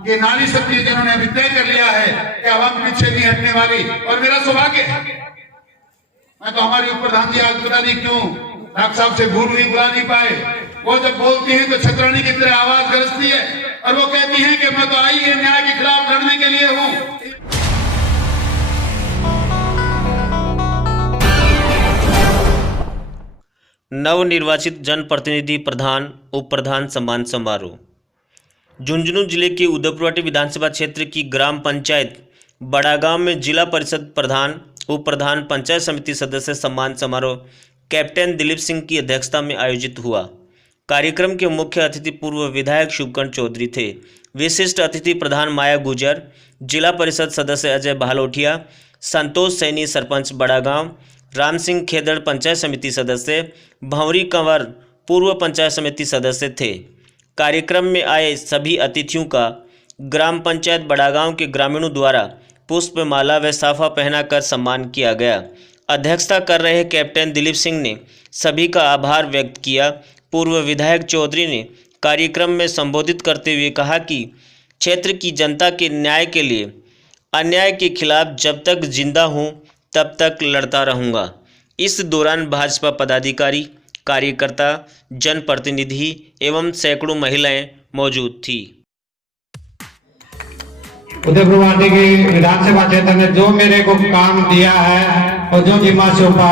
कि नारी शक्ति जिन्होंने अभी तय कर लिया है कि अब हम पीछे नहीं हटने वाली। और मेरा सौभाग्य, मैं तो हमारी उप प्रधान जी आज पता नहीं क्यों डॉक्टर साहब से भूल नहीं बुला नहीं पाए। वो जब बोलती है तो छतरानी की तरह आवाज गरजती है और वो कहती है कि मैं तो आई है न्याय के खिलाफ लड़ने के लिए हूँ। नवनिर्वाचित जनप्रतिनिधि प्रधान उप प्रधान सम्मान समारोह। झुंझुनू जिले के उदयपुरवाटी विधानसभा क्षेत्र की ग्राम पंचायत बड़ागांव में जिला परिषद प्रधान उप प्रधान पंचायत समिति सदस्य सम्मान समारोह कैप्टन दिलीप सिंह की अध्यक्षता में आयोजित हुआ। कार्यक्रम के मुख्य अतिथि पूर्व विधायक शुभकर्ण चौधरी थे। विशिष्ट अतिथि प्रधान माया गुजर, जिला परिषद सदस्य अजय भालोठिया, संतोष सैनी सरपंच बड़ागांव, राम सिंह खेदड़ पंचायत समिति सदस्य, भंवरी कंवर पूर्व पंचायत समिति सदस्य थे। कार्यक्रम में आए सभी अतिथियों का ग्राम पंचायत बड़ागांव के ग्रामीणों द्वारा पुष्पमाला व साफा पहनाकर सम्मान किया गया। अध्यक्षता कर रहे कैप्टन दिलीप सिंह ने सभी का आभार व्यक्त किया। पूर्व विधायक चौधरी ने कार्यक्रम में संबोधित करते हुए कहा कि क्षेत्र की जनता के न्याय के लिए अन्याय के खिलाफ जब तक जिंदा हूं तब तक लड़ता रहूंगा। इस दौरान भाजपा पदाधिकारी, कार्यकर्ता, जनप्रतिनिधि एवं सैकड़ों महिलाएं मौजूद थी। उदयपुरवाटी की विधानसभा क्षेत्र ने जो मेरे को काम दिया है और जो जिम्मा सौंपा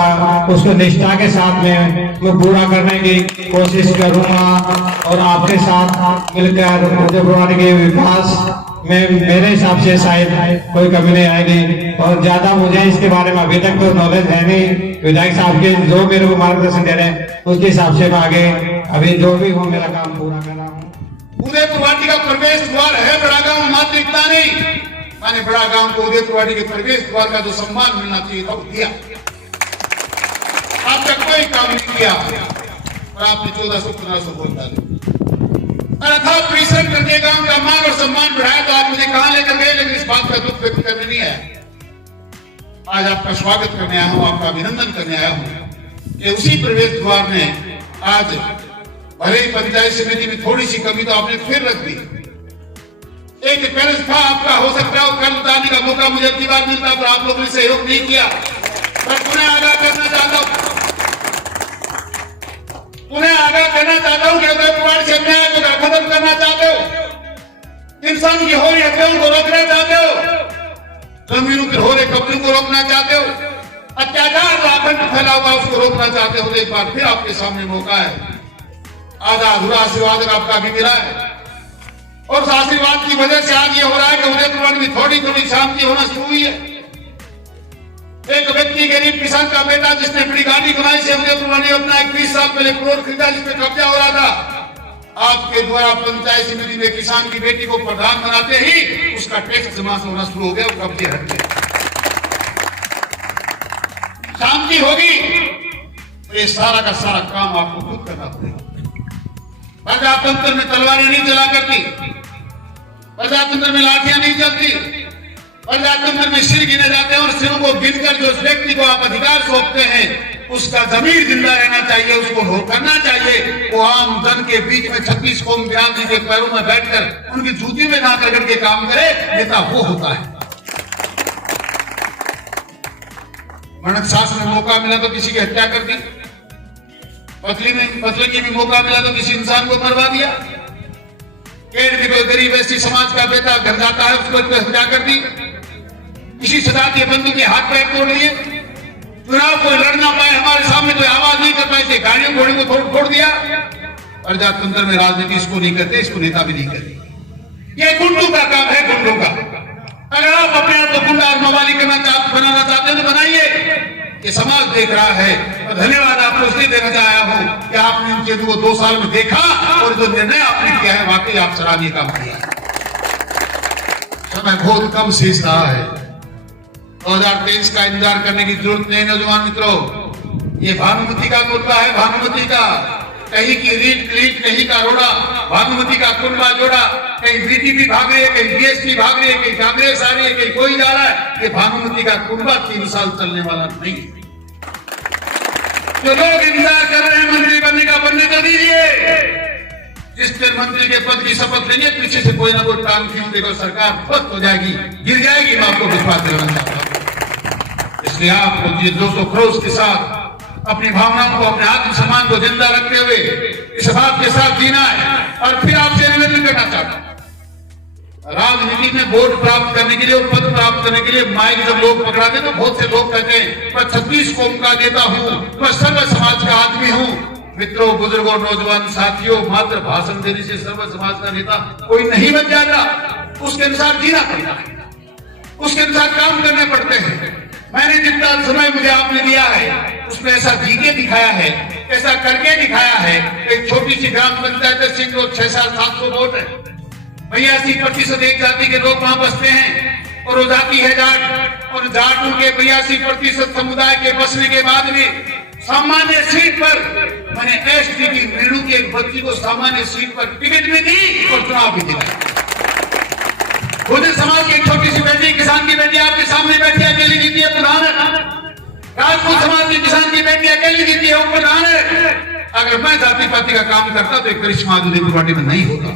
उसको निष्ठा के साथ में मैं पूरा करने की कोशिश करूंगा और आपके साथ मिलकर उदयपुरवाटी के विकास में मेरे हिसाब से शायद कोई कमी नहीं आएगी। और ज्यादा मुझे इसके बारे में अभी तक तो नॉलेज है नहीं। विधायक साहब के जो मेरे को मार्गदर्शन दे रहे हैं उसके हिसाब से मैं आगे अभी जो भी हो मेरा काम पूरा कर रहा हूँ। उदयपुरवाटी का प्रवेश द्वार है बड़ागांव, मात्र इतना नहीं, मैंने बड़ागांव को उदयपुरवाटी के प्रवेश द्वार का जो सम्मान मिलना चाहिए था दिया। आप तक कोई काम नहीं किया और आपने 1400-1500 वोट डाले। अथाह परिश्रम करके गांव का मान और सम्मान बढ़ाया तो आप मुझे कहां लेकर गए, लेकिन इस बात का दुख व्यक्त करने नहीं आया। आज आपका स्वागत करने आया हूं, आपका अभिनंदन करने आया हूं कि उसी प्रवेश द्वार में आज भले ही पंचायत समिति में थोड़ी सी कमी तो आपने फिर रख दी। एक पैलेस था आपका, हो सकता है कल उतारने का मौका मुझे अगली बार मिलता पर आप लोगों ने सहयोग नहीं किया। मैं पुनः आगाह करना चाहता हूं कि उदयपुरवाटी से अन्याय को खत्म करना चाहते हो, इंसान की हो रही हत्याओं को रोकना चाहते हो, जमीनों के हो रहे कब्जों को रोकना चाहते हो, अत्याचार आखंड फैला हुआ उसको रोकना चाहते हो। एक बार फिर आपके सामने मौका है। आधा अधूरा आशीर्वाद आपका भी मिला है और उस आशीर्वाद की वजह से आज ये हो रहा है कि उदयपुरवाटी में थोड़ी थोड़ी शांति होना शुरू हुई है। एक व्यक्ति गरीब किसान का बेटा जिसने बड़ी गाड़ी बनाई से उदयपुरवाटी अपना 21 साल पहले प्लॉट खरीदा जिसमें कब्जा हो रहा था, आपके द्वारा पंचायत समिति में किसान की बेटी को प्रधान बनाते ही उसका टैक्स जमा होना शुरू हो गया, कब्जे हट गए, शांति होगी। तो ये सारा का सारा काम आपको खुद करना पड़ेगा। प्रजातंत्र में तलवारें नहीं चला करती, प्रजातंत्र में लाठियां नहीं चलती, प्रजातंत्र में सिर गिने जाते हैं और सिरों को गिनकर जो व्यक्ति को आप अधिकार सौंपते हैं उसका जमीर जिंदा रहना चाहिए, उसको हो करना चाहिए। वो आम जन के बीच में 36 कौम बयान जी के पैरों में बैठकर उनकी जूती में ना कर के काम करे, नेता वो होता है। मणक शासन में मौका मिला तो किसी की हत्या कर दी, बदले की भी मौका मिला तो किसी इंसान को मरवा दिया। केड़ भी कोई गरीब ऐसी समाज का बेटा घर जाता है उसको हत्या कर दी, किसी सजातीय बंधु के हाथ पैर तोड़ लिए, चुनाव कोई लड़ ना पाए, हमारे सामने कोई आवाज नहीं कर पाए थे, गाड़ियों घोड़े को तोड़ दिया। प्रजातंत्र में राजनीति इसको नहीं करते, इसको नेता भी नहीं करते। ये गुंडों का काम है, गुंडों का। अगर आप अपने आप को गुंडा मवाली बनाना चाहते हैं तो बनाइए, ये समाज देख रहा है। और धन्यवाद आपको इसलिए देना चाहा हूं कि आपने इन चीजों को 2 साल में देखा और जो निर्णय आपने किया है वाकई आप सराहनीय काम किया। समय बहुत कम शेष रहा है, 2023 का इंतजार करने की जरूरत नहीं। नौजवान मित्रों, ये भानुमति का कुनबा है, भानुमति का, कहीं की रीट कहीं का रोड़ा, भानुमति का कुनबा जोड़ा, कहीं बीजेपी भाग रही है, कहीं बीएसपी भाग रही है, कहीं कांग्रेस आ रही है, कहीं कोई जा रहा है। ये भानुमति का कुनबा 3 साल चलने वाला नहीं। जो लोग इंतजार कर रहे हैं मंत्री बनने का, बनने तो दीजिए। जिस मंत्री के पद की शपथ लेंगे पीछे से कोई ना कोई टांग खींच देगा, सरकार ध्वस्त हो जाएगी, गिर जाएगी। मैं आपको विश्वास दिलाना चाहता हूं। इसलिए आपको ये 200 खरोश के साथ अपनी भावनाओं को, अपने आत्मसम्मान को जिंदा रखते हुए इस बात के साथ जीना है। और फिर आपसे निवेदन करना चाहता हूं, राजनीति में वोट प्राप्त करने के लिए और पद प्राप्त करने के लिए माइक जब लोग पकड़ाते तो बहुत से लोग कहते हैं मैं 36 कौम का नेता हूं, मैं सर्व समाज का आदमी हूं। मित्रों, बुजुर्गों, नौजवान साथियों, मात्र भाषण देने से सर्व समाज का नेता कोई नहीं बन जाता। उसके अनुसार जीना पड़ता है, उसके अनुसार काम करने पड़ते हैं। मैंने जितना समय मुझे आपने दिया है उसमें ऐसा जी के दिखाया है, ऐसा करके दिखाया है। एक छोटी सी ग्राम पंचायत सिंह लोग 600-700 वोट है, 82% एक जाति के लोग वहां बसते हैं और वो जाति है जाट। और जाटों के 82% समुदाय के बसने के बाद भी सामान्य सीट पर मैंने एसटी की रेणु के एक बच्ची को सामान्य सीट पर टिकट में दी और चुनाव भी दिलाया। समाज की एक छोटी सी बेटी, किसान की बेटी आपके सामने बैठी अकेली जीती है, प्रधान है। राजपूत समाज की किसान की बेटी अकेली जीती है, वो प्रधान है। अगर मैं जाति पाति का काम करता तो एक करिश्मा उदयपुर पार्टी में नहीं होता।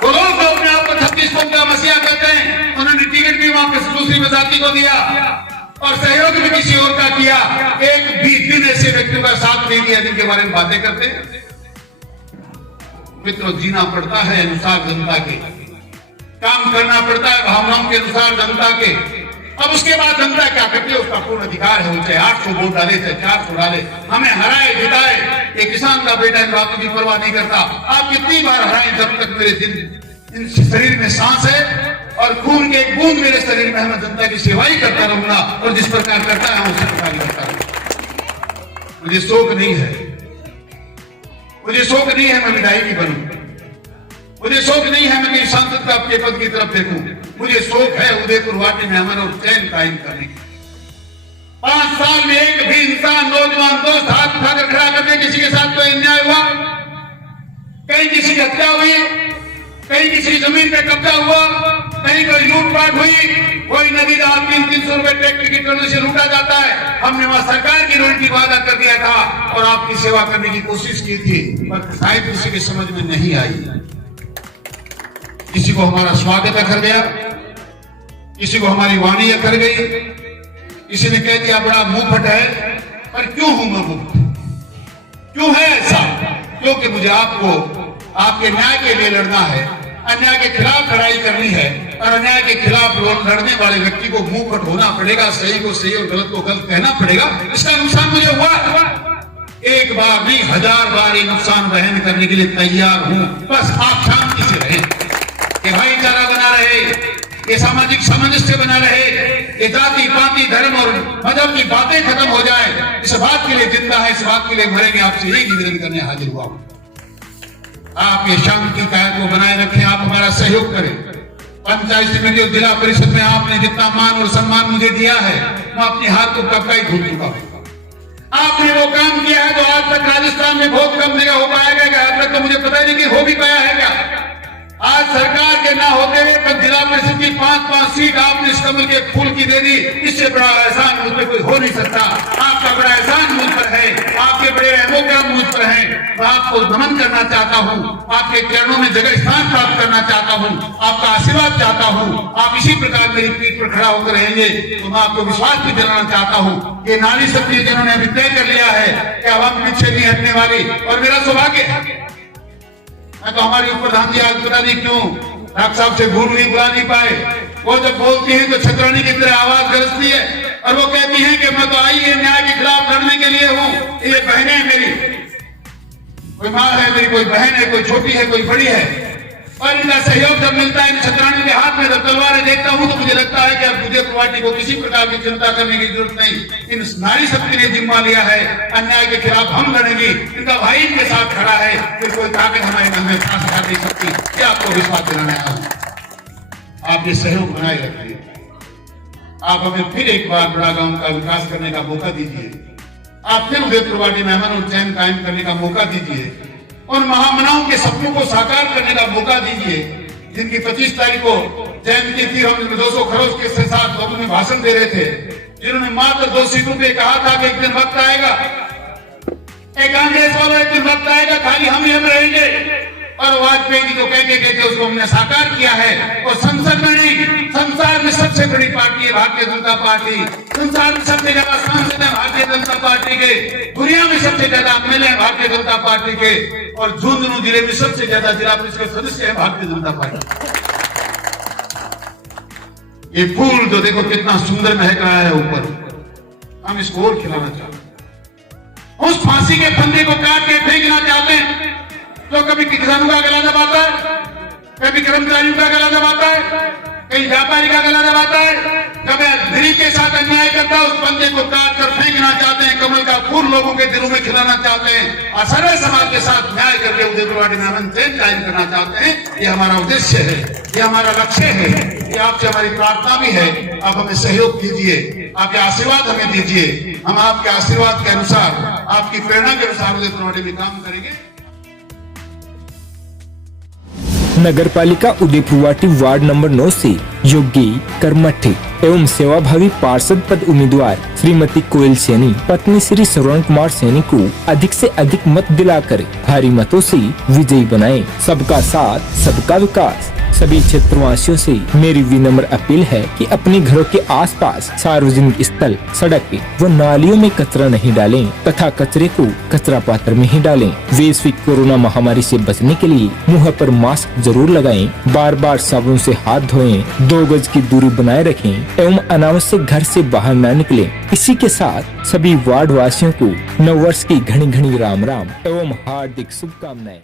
वो लोग जो अपने आप को 36 कौम का मसीहा कहते हैं, उन्होंने टिकट भी वहां पे दूसरी जाति को दिया और सहयोग भी किसी और का किया। एक भी दिन ऐसे व्यक्तियों का साथ नहीं दिया जिनके बारे में बातें करते हैं। मित्रों, जीना पड़ता है अनुसार जनता के, काम करना पड़ता है भावनाओं के अनुसार जनता के। अब उसके बाद जनता क्या करती है उसका पूर्ण अधिकार है, चाहे 800 वोट डाले चाहे 400 डाले, हमें हराए जिताए। एक किसान का बेटा इन बातों की परवाह नहीं करता। आप कितनी बार हराएं, जब तक मेरे शरीर में सांस है और खून के एक बूंद मेरे शरीर में है, मैं जनता की सेवा ही करता रहूंगा। और जिस प्रकार करता है उसी प्रकार करता रहूंगा। मुझे शौक नहीं है, मुझे शौक नहीं है मैं विधायक की बनूं, मुझे शौक नहीं है मैं कहीं सांसद का आपके पद की तरफ देखूं। मुझे शौक है उदयपुर वाटी में अमन और चैन कायम करने की। 5 साल में एक भी इंसान, नौजवान दोस्त हाथ उठाकर खड़ा करके किसी के साथ कोई अन्याय हुआ, कहीं किसी की हत्या हुई, कहीं किसी की जमीन पे कब्जा हुआ, कहीं कोई लूटपाट हुई, कोई नदी का 300-300 रुपए टैक्स टिकट करने से लूटा जाता है। हमने वहां सरकार की रोड की वादा कर दिया था और आपकी सेवा करने की कोशिश की थी, पर शायद किसी की समझ में नहीं आई। किसी को हमारा स्वागत अखर गया, किसी को हमारी वाणी अखर गई, किसी ने कह दिया बड़ा मुंहफट है। पर क्यों हूं मैं मुंहफट? क्यों है ऐसा? क्योंकि मुझे आपको आपके न्याय के लिए लड़ना है, अन्याय के खिलाफ लड़ाई करनी है। और अन्याय के खिलाफ लड़ने वाले व्यक्ति को मुंहफट होना पड़ेगा, सही को सही और गलत को गलत कहना पड़ेगा। इसका नुकसान मुझे हुआ, एक बार नहीं 1000 बार ये नुकसान वहन करने के लिए तैयार हूं। बस आप शांति से रहें, ये भाईचारा बना रहे, ये सामाजिक सामंजस्य बना रहे, ये जाति पाति धर्म और मजहब की बातें खत्म हो जाए। इस बात के लिए जिंदा है, इस बात के लिए मरेंगे। आपसे यही निवेदन करने हाजिर हुआ। आप ये शांति कायम को बनाए रखें, आप हमारा सहयोग करें। पंचायत समिति और जिला परिषद में आपने जितना मान और सम्मान मुझे दिया है, मैं अपने हाथ को कब का ही धो चुका हूं। आपने वो काम किया है जो आज तक राजस्थान में बहुत कम जगह हो पाया गया। आज तक तो मुझे पता नहीं कि हो भी पाया है क्या। आज सरकार के ना होते हुए जिला परिषद की 5-5 सीट आपने इस कमल के फूल की दे दी। इससे बड़ा एहसान मुझ पर कोई हो नहीं सकता। आपका बड़ा एहसान मुझ पर है, आपके बड़े एहमोग्राम मुझ पर है। मैं आपको नमन करना चाहता हूँ, आपके चरणों में जगह स्थान प्राप्त करना चाहता हूँ, आपका आशीर्वाद चाहता हूँ। आप इसी प्रकार मेरी पीठ पर खड़ा होकर रहेंगे तो मैं आपको विश्वास भी दिलाना चाहता हूँ। ये नारी शक्ति जिन्होंने अभी तय कर लिया है कि अब हम पीछे नहीं हटने वाली। और मेरा सौभाग्य है, मैं तो हमारी प्रधान जी आज पता नहीं क्यों डॉक्टर साहब से घूर नहीं बुला नहीं पाए। वो जब बोलती है तो छतरानी की तरह आवाज गरजती है और वो कहती है कि मैं तो आई है न्याय के खिलाफ लड़ने के लिए हूँ। ये बहनें हैं मेरी, कोई माँ है मेरी, कोई बहन है, कोई छोटी है, कोई बड़ी है। और इनका सहयोग जब मिलता है, इन छतरानी के हाथ में जब तलवारें देखता हूं तो मुझे लगता है कि अब उदयपुर पार्टी को किसी प्रकार की चिंता करने की जरूरत नहीं। इन नारी शक्ति ने जिम्मा लिया है, अन्याय के खिलाफ हम लड़ेंगे। इनका भाई इनके साथ खड़ा है, फिर कोई ताकत हमारे मन में फांस खा नहीं सकती। ये आपको विश्वास दिलाना है। आप ये सहयोग बनाए रखिए। आप हमें फिर एक बार बड़ा गांव का विकास करने का मौका दीजिए। आप फिर उदयपुर पार्टी में अमन और चैन कायम करने का मौका दीजिए और महामनाओं के सपनों को साकार करने का मौका दीजिए। जिनकी 25 तारीख को जयंती थी, हम 200 खरोश के साथ लोगों में भाषण दे रहे थे, जिन्होंने मात्र 2 सीटों पे कहा था कि एक दिन वक्त आएगा, एक कांग्रेस वाला एक दिन वक्त आएगा खाली हम ही हम रहेंगे। और वाजपेयी जी को कहते उसको हमने साकार किया है। और संसद में नहीं, संसार में सबसे बड़ी पार्टी है भारतीय जनता पार्टी। संसार में सबसे ज्यादा सांसद है भारतीय जनता पार्टी के, दुनिया में सबसे ज्यादा एमएलए है भारतीय जनता पार्टी के, और झुंझुनू जिले में सबसे ज्यादा जिला परिषद के सदस्य है भारतीय जनता पार्टी। ये फूल जो देखो कितना सुंदर महक रहा है ऊपर, हम इसको और खिलाना चाहते हैं। उस फांसी के फंदे को काट के फेंकना चाहते हैं जो कभी किसानों का गला दबाता है, कभी कर्मचारियों का गला दबाता है, कहीं व्यापारी का गला दबाता है, कभी गरीब के साथ अन्याय करता है, उस बंदे को काट कर फेंकना चाहते हैं। कमल का फूल लोगों के दिलों में खिलाना चाहते हैं और सारे समाज के साथ न्याय करके उदयपुरवाड़ी में अमन चैन कायम करना चाहते हैं। ये हमारा उद्देश्य है, ये हमारा लक्ष्य है, ये आपसे हमारी प्रार्थना भी है। आप हमें सहयोग कीजिए, आपके आशीर्वाद हमें दीजिए। हम आपके आशीर्वाद के अनुसार, आपकी प्रेरणा के अनुसार उदयपुरवाड़ी में काम करेंगे। नगर पालिका उदयपुरवाटी वार्ड नंबर 9 से योगी कर्मठ एवं सेवाभावी पार्षद पद उम्मीदवार श्रीमती कोयल सैनी पत्नी श्री श्रवण कुमार सैनी को अधिक से अधिक मत दिलाकर भारी मतों से विजयी बनाएं। सबका साथ, सबका विकास। सभी क्षेत्रवासियों से मेरी विनम्र अपील है कि अपने घरों के आसपास सार्वजनिक स्थल, सड़क व नालियों में कचरा नहीं डालें तथा कचरे को कचरा पात्र में ही डालें। वैश्विक कोरोना महामारी से बचने के लिए मुंह पर मास्क जरूर लगाएं, बार बार साबुन से हाथ धोएं, 2 गज की दूरी बनाए रखें एवं अनावश्यक घर से बाहर न निकलें। इसी के साथ सभी वार्ड वासियों को नव वर्ष की घनी घनी राम राम एवं हार्दिक शुभकामनाएं।